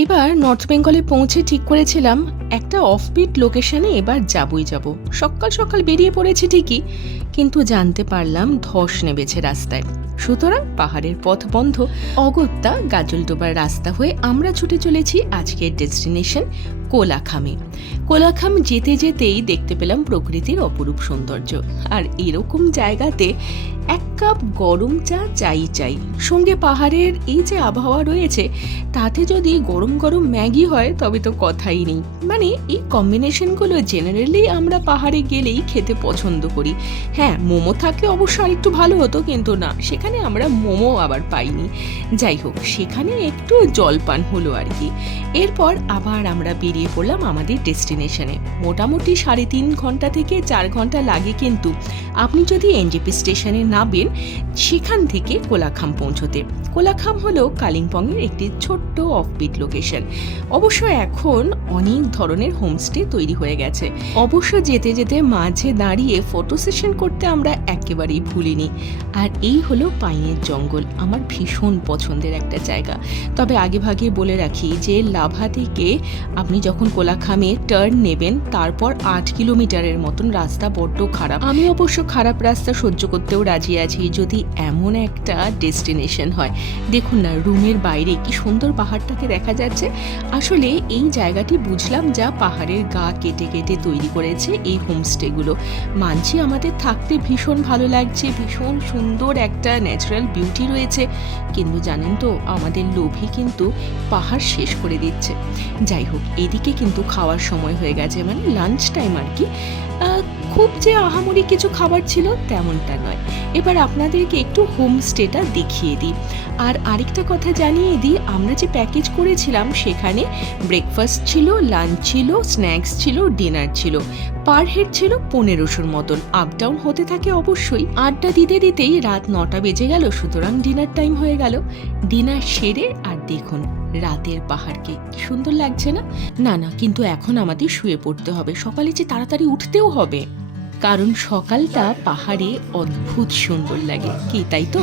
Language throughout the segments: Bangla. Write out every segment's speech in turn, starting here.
এবার নর্থ বেঙ্গলে পৌঁছে ঠিক করেছিলাম একটা অফবিট লোকেশনে এবার যাবই যাব। সকাল সকাল বেরিয়ে পড়েছি ঠিকই, কিন্তু জানতে পারলাম ধস নেমেছে রাস্তায়। সুতরাং পাহাড়ের পথ বন্ধ। অগত্যা গাজলডোবার রাস্তা হয়ে আমরা ছুটে চলেছি আজকের ডেস্টিনেশন কোলাখামে। কোলাখাম যেতে যেতেই দেখতে পেলাম প্রকৃতির অপরূপ সৌন্দর্য। আর এরকম জায়গাতে এক কাপ গরম চা চাই। সঙ্গে পাহাড়ের এই যে আবহাওয়া রয়েছে, তাতে যদি গরম গরম ম্যাগি হয় তবে তো কথাই নেই। মানে এই কম্বিনেশনগুলো জেনারেলি আমরা পাহাড়ে গেলেই খেতে পছন্দ করি। হ্যাঁ, মোমো থাকলে অবশ্য আরেকটু ভালো হতো, কিন্তু না, সেখানে আমরা মোমো আবার পাইনি। যাই হোক, সেখানে একটু জলপান হলো আর কি। এরপর আবার আমরা বেরিয়ে পড়লাম আমাদের ডেস্টিনেশনে। মোটামুটি 3.5 ঘন্টা থেকে 4 ঘন্টা লাগে কিন্তু আপনি যদি এনজেপি স্টেশনে নামেন সেখান থেকে কোলাখাম পৌঁছতে। কোলাখাম হলো কালিম্পংয়ের একটি ছোট্ট অফবিট লোকেশন। অবশ্য এখন অনেক ধরনের হোমস্টে তৈরি হয়ে গেছে। অবশ্য যেতে যেতে মাঝে দাঁড়িয়ে ফটো সেশন করতে আমরা একেবারেই ভুলিনি। আর এই হলো পাইনের জঙ্গল, আমার ভীষণ পছন্দের একটা জায়গা। তবে আগে ভাগে বলে রাখি যে লাভা থেকে আপনি যখন কোলাখামে টার্ন নেবেন তারপর 8 কিলোমিটারের মতন রাস্তা বড্ড খারাপ। আমি অবশ্য খারাপ রাস্তা সহ্য করতেও রাজি আছি যদি এমন একটা ডেস্টিনেশন হয়। দেখুন না, রুমের বাইরে কি সুন্দর পাহাড়টাকে দেখা যাচ্ছে। আসলে এই জায়গাটি বুঝলাম যা পাহাড়ের গা কেটে কেটে তৈরি করেছে এই হোমস্টেগুলো। মানছি আমাদের থাকতে ভীষণ ভালো লাগছে, ভীষণ সুন্দর একটা ন্যাচারাল বিউটি রয়েছে, কিন্তু জানেন তো আমাদের লোভই কিন্তু পাহাড় শেষ করে দিচ্ছে। যাই হোক, এদিকে কিন্তু খাওয়ার সময় হয়ে গেছে, মানে লাঞ্চ টাইম আর কি। খুব যে আহামরি কিছু খাবার ছিল তেমনটা নয়। এবার আপনাদেরকে একটু হোমস্টেটা দেখিয়ে দিই। আর আরেকটা কথা জানিয়ে দিই, আমরা যে প্যাকেজ করেছিলাম সেখানে ব্রেকফাস্ট ছিল, লাঞ্চ ছিল, স্ন্যাক্স ছিল, ডিনার ছিল। পার হেড ছিল 1500 মতন। আপ ডাউন হতে থাকে অবশ্যই। আড্ডা দিতে দিতেই রাত 9টা বেজে গেল, সুতরাং ডিনার টাইম হয়ে গেল। ডিনার সেরে আর দেখুন রাতের পাহাড়কে কি সুন্দর লাগছে না? না, কিন্তু এখন আমাদের শুয়ে পড়তে হবে, সকালে যে তাড়াতাড়ি উঠতেও হবে, কারণ সকালটা পাহাড়ে অদ্ভুত সুন্দর লাগে, কি তাই তো?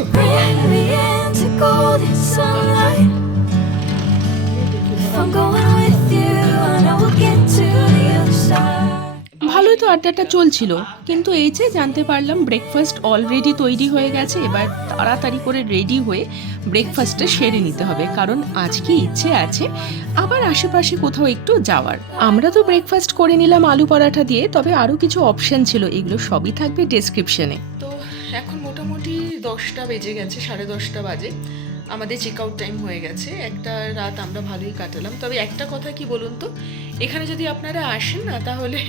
ভালোই তো আড্ডাটা চলছিল, কিন্তু এই যে জানতে পারলাম ব্রেকফাস্ট অলরেডি তৈরি হয়ে গেছে। এবার তাড়াতাড়ি করে রেডি হয়ে ব্রেকফাস্টটা সেরে নিতে হবে, কারণ আজকে ইচ্ছে আছে আবার আশেপাশে কোথাও একটু যাওয়ার। আমরা তো ব্রেকফাস্ট করে নিলাম আলু পরাঠা দিয়ে, তবে আরও কিছু অপশান ছিল, এগুলো সবই থাকবে ডেসক্রিপশনে। তো এখন মোটামুটি 10টা বেজে গেছে, 10:30 বাজে। আমাদের চেক আউট টাইম হয়ে গেছে। একটা রাত আমরা ভালোই কাটালাম। তবে একটা কথা কি বলুন তো, এখানে যদি আপনারা আসেন না, তাহলে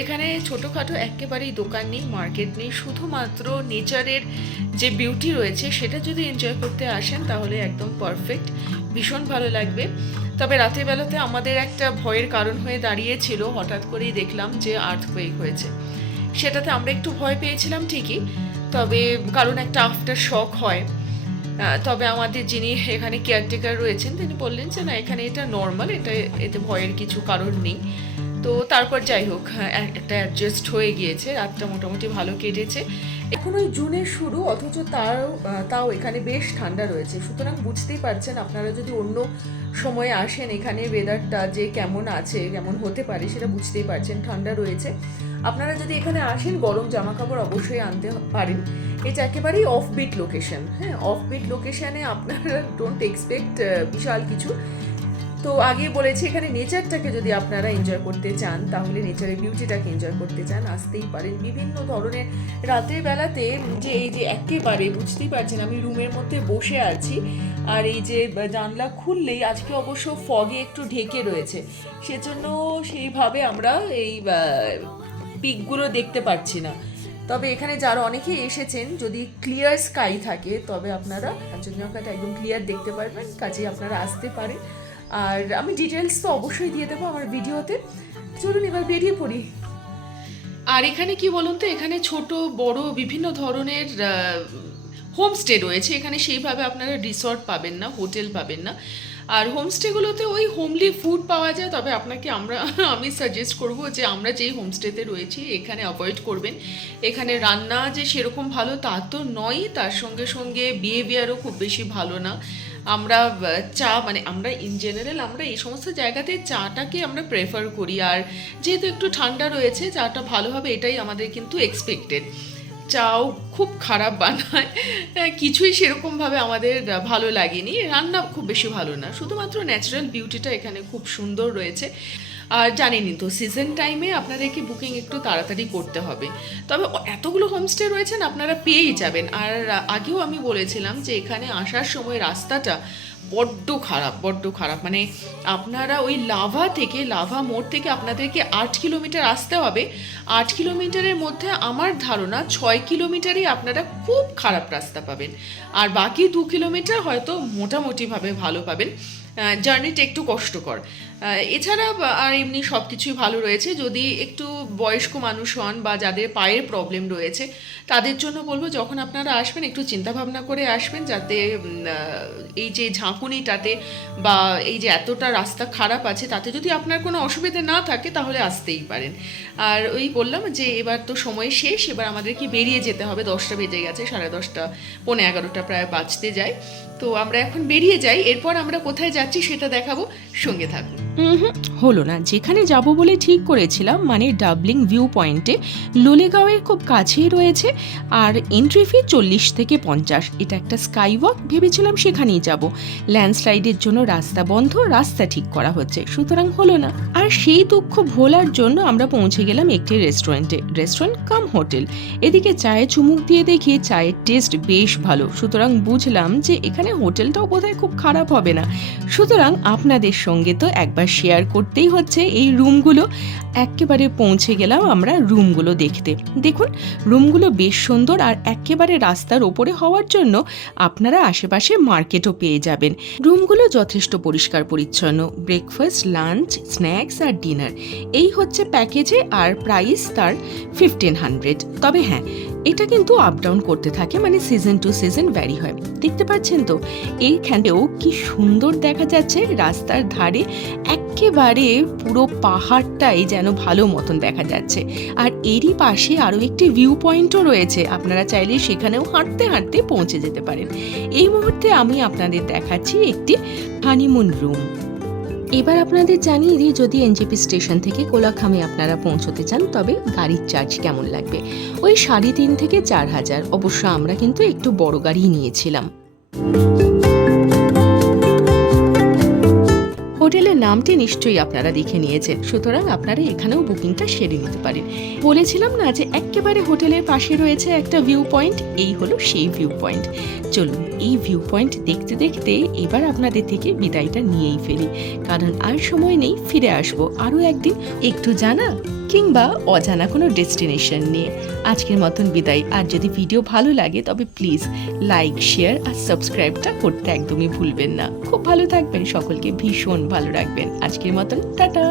এখানে ছোটোখাটো একেবারেই দোকান নেই, মার্কেট নেই, শুধুমাত্র নেচারের যে বিউটি রয়েছে সেটা যদি এনজয় করতে আসেন তাহলে একদম পারফেক্ট, ভীষণ ভালো লাগবে। তবে রাতের বেলাতে আমাদের একটা ভয়ের কারণ হয়ে দাঁড়িয়েছিল, হঠাৎ করেই দেখলাম যে আর্থকুয়েক হয়েছে। সেটাতে আমরা একটু ভয় পেয়েছিলাম ঠিকই, তবে কারণ একটা আফটার শক হয়। তবে আমাদের যিনি এখানে কেয়ারটেকার রয়েছেন তিনি বললেন যে না, এখানে এটা নর্মাল, এতে ভয়ের কিছু কারণ নেই। তো তারপর যাই হোক, একটা অ্যাডজাস্ট হয়ে গিয়েছে, রাতটা মোটামুটি ভালো কেটেছে। এখন ওই জুনের শুরু, অথচ তাও এখানে বেশ ঠান্ডা রয়েছে। সুতরাং বুঝতেই পারছেন, আপনারা যদি অন্য সময়ে আসেন এখানে ওয়েদারটা যে কেমন আছে, কেমন হতে পারে সেটা বুঝতেই পারছেন, ঠান্ডা রয়েছে। আপনারা যদি এখানে আসেন গরম জামা কাপড় অবশ্যই আনতে পারেন। এটা একেবারেই অফবিট লোকেশন। হ্যাঁ, অফবিট লোকেশনে আপনারা ডোন্ট এক্সপেক্ট বিশাল কিছু। তো আগে বলেছি, এখানে নেচারটাকে যদি আপনারা এনজয় করতে চান, তাহলে নেচারের বিউটিটাকে এনজয় করতে চান, আসতেই পারেন। বিভিন্ন ধরনের রাতের বেলাতে যে এই যে একেবারে বুঝতেই পারছেন আমি রুমের মধ্যে বসে আছি, আর এই যে জানলা খুললেই, আজকে অবশ্য ফগে একটু ঢেকে রয়েছে, সেজন্য সেইভাবে আমরা এই পিকগুলো দেখতে পাচ্ছি না। তবে এখানে যারা অনেকেই এসেছেন, যদি ক্লিয়ার স্কাই থাকে তবে আপনারা কাঞ্চনজঙ্ঘাটা একদম ক্লিয়ার দেখতে পারবেন, কাজেই আপনারা আসতে পারেন। আর আমি ডিটেলস তো অবশ্যই দিয়ে দেবো আমার ভিডিওতে। চলুন এবার বেরিয়ে পড়ি। আর এখানে কি বলুন তো, এখানে ছোট বড় বিভিন্ন ধরনের হোমস্টে রয়েছে। এখানে সেইভাবে আপনারা রিসর্ট পাবেন না, হোটেল পাবেন না। আর হোমস্টেগুলোতে ওই হোমলি ফুড পাওয়া যায়, তবে আমি সাজেস্ট করব যে আমরা যেই হোমস্টেতে রয়েছি এখানে অ্যাভয়েড করবেন। এখানে রান্না যে সেরকম ভালো তা তো নয়, তার সঙ্গে সঙ্গে বিহেভিয়ারও খুব বেশি ভালো না। আমরা চা মানে আমরা ইন জেনারেল আমরা এই সমস্ত জায়গাতে চাটাকে আমরা প্রেফার করি, আর যেহেতু একটু ঠান্ডা রয়েছে চাটা ভালো হবে এটাই আমাদের কিন্তু এক্সপেক্টেড। চাও খুব খারাপ বানায়, কিছুই সেরকমভাবে আমাদের ভালো লাগেনি, রান্না খুব বেশি ভালো না, শুধুমাত্র ন্যাচারাল বিউটিটা এখানে খুব সুন্দর রয়েছে। আর জানেনই তো সিজন টাইমে আপনাদেরকে বুকিং একটু তাড়াতাড়ি করতে হবে, তবে এতগুলো হোমস্টে রয়েছেন আপনারা পেয়েই যাবেন। আর আগেও আমি বলেছিলাম যে এখানে আসার সময় রাস্তাটা বড্ড খারাপ, মানে আপনারা ওই লাভা মোড় থেকে আপনাদেরকে 8 কিলোমিটার আসতে হবে। 8 কিলোমিটারের মধ্যে আমার ধারণা 6 কিলোমিটারই আপনারা খুব খারাপ রাস্তা পাবেন, আর বাকি 2 কিলোমিটার হয়তো মোটামুটিভাবে ভালো পাবেন। জার্নিটা একটু কষ্টকর, এছাড়া আর এমনি সব কিছুই ভালো রয়েছে। যদি একটু বয়স্ক মানুষ হন বা যাদের পায়ের প্রবলেম রয়েছে তাদের জন্য বলবো যখন আপনারা আসবেন একটু চিন্তাভাবনা করে আসবেন, যাতে এই যে ঝাঁকুনিটাতে বা এই যে এতটা রাস্তা খারাপ আছে তাতে যদি আপনার কোনো অসুবিধা না থাকে তাহলে আসতেই পারেন। আর ওই বললাম যে এবার তো সময় শেষ, এবার আমাদেরকে বেরিয়ে যেতে হবে, 10টা বেজে গেছে, 10:30 পৌনে 11টা প্রায় বাজতে যায়। তো আমরা এখন বেরিয়ে যাই, এরপর আমরা কোথায় যাচ্ছি সেটা দেখাবো, সঙ্গে থাকুন। হলো না, যেখানে যাব বলে ঠিক করেছিলাম মানে ডাবলিং ভিউ পয়েন্টে, লোলেগাঁওয়ের খুব কাছেই রয়েছে, আর এন্ট্রি ফি 40 থেকে 50। এটা একটা স্কাই ওয়াক, ভেবেছিলাম সেখানেই যাব। ল্যান্ডস্লাইডের জন্য রাস্তা বন্ধ, রাস্তা ঠিক করা হচ্ছে, সুতরাং হলো না। আর সেই দুঃখ ভোলার জন্য আমরা পৌঁছে গেলাম একটি রেস্টুরেন্ট কাম হোটেল। এদিকে চায়ে চুমুক দিয়ে দেখি চায়ের টেস্ট বেশ ভালো, সুতরাং বুঝলাম যে এখানে হোটেলটাও বোধহয় খুব খারাপ হবে না। সুতরাং আপনাদের সঙ্গে তো একবার শেয়ার করতেই হচ্ছে এই রুমগুলো। একেবারে পৌঁছে গেলাম আমরা রুমগুলো দেখতে। দেখুন রুমগুলো বেশ সুন্দর, আর একেবারে রাস্তার ওপরে হওয়ার জন্য আপনারা আশেপাশে মার্কেটও পেয়ে যাবেন। রুমগুলো যথেষ্ট পরিষ্কার পরিচ্ছন্ন, ব্রেকফাস্ট, লাঞ্চ, স্ন্যাক্স আর ডিনার এই হচ্ছে প্যাকেজে, আর প্রাইস তার 1500। তবে হ্যাঁ, এটা কিন্তু আপ ডাউন করতে থাকে, মানে সিজন টু সিজন ভ্যারি হয়। দেখতে পাচ্ছেন তো এইখানেও কি সুন্দর দেখা যাচ্ছে, রাস্তার ধারে একেবারে পুরো পাহাড়টাই যেন ভালো মতন দেখা যাচ্ছে। আর এরই পাশে আরও একটি ভিউ পয়েন্টও রয়েছে, আপনারা চাইলে সেখানেও হাঁটতে হাঁটতে পৌঁছে যেতে পারেন। এই মুহূর্তে আমি আপনাদের দেখাচ্ছি একটি হানিমুন রুম। এবার আপনাদের জানিয়ে দিই, যদি এনজেপি স্টেশন থেকে কোলাখামে আপনারা পৌঁছতে চান তবে গাড়ির চার্জ কেমন লাগবে, ওই 3,500 থেকে 4,000। অবশ্য আমরা কিন্তু একটু বড় গাড়িই নিয়েছিলাম। হোটেলের নামটি নিশ্চয়ই আপনারা দেখে নিয়েছেন, সুতরাং আপনারা এখানেও বুকিংটা সেরে নিতে পারেন। বলেছিলাম না যে একেবারে হোটেলের পাশে রয়েছে একটা ভিউ পয়েন্ট, এই হলো সেই ভিউ পয়েন্ট। চলুন এই ভিউ পয়েন্ট দেখতে দেখতে এবার আপনাদের থেকে বিদায়টা নিয়েই ফেলি, কারণ আর সময় নেই, ফিরে আসবো আরও একদিন একটু জানা কিংবা অজানা কোনো ডেস্টিনেশন নিয়ে। আজকের মতন বিদায়। আর যদি ভিডিও ভালো লাগে তবে প্লিজ লাইক, শেয়ার আর সাবস্ক্রাইবটা করতে একদমই ভুলবেন না। খুব ভালো থাকবেন, সকলকে ভীষণ ভালো রাখবেন। আজকের মতন টাটা।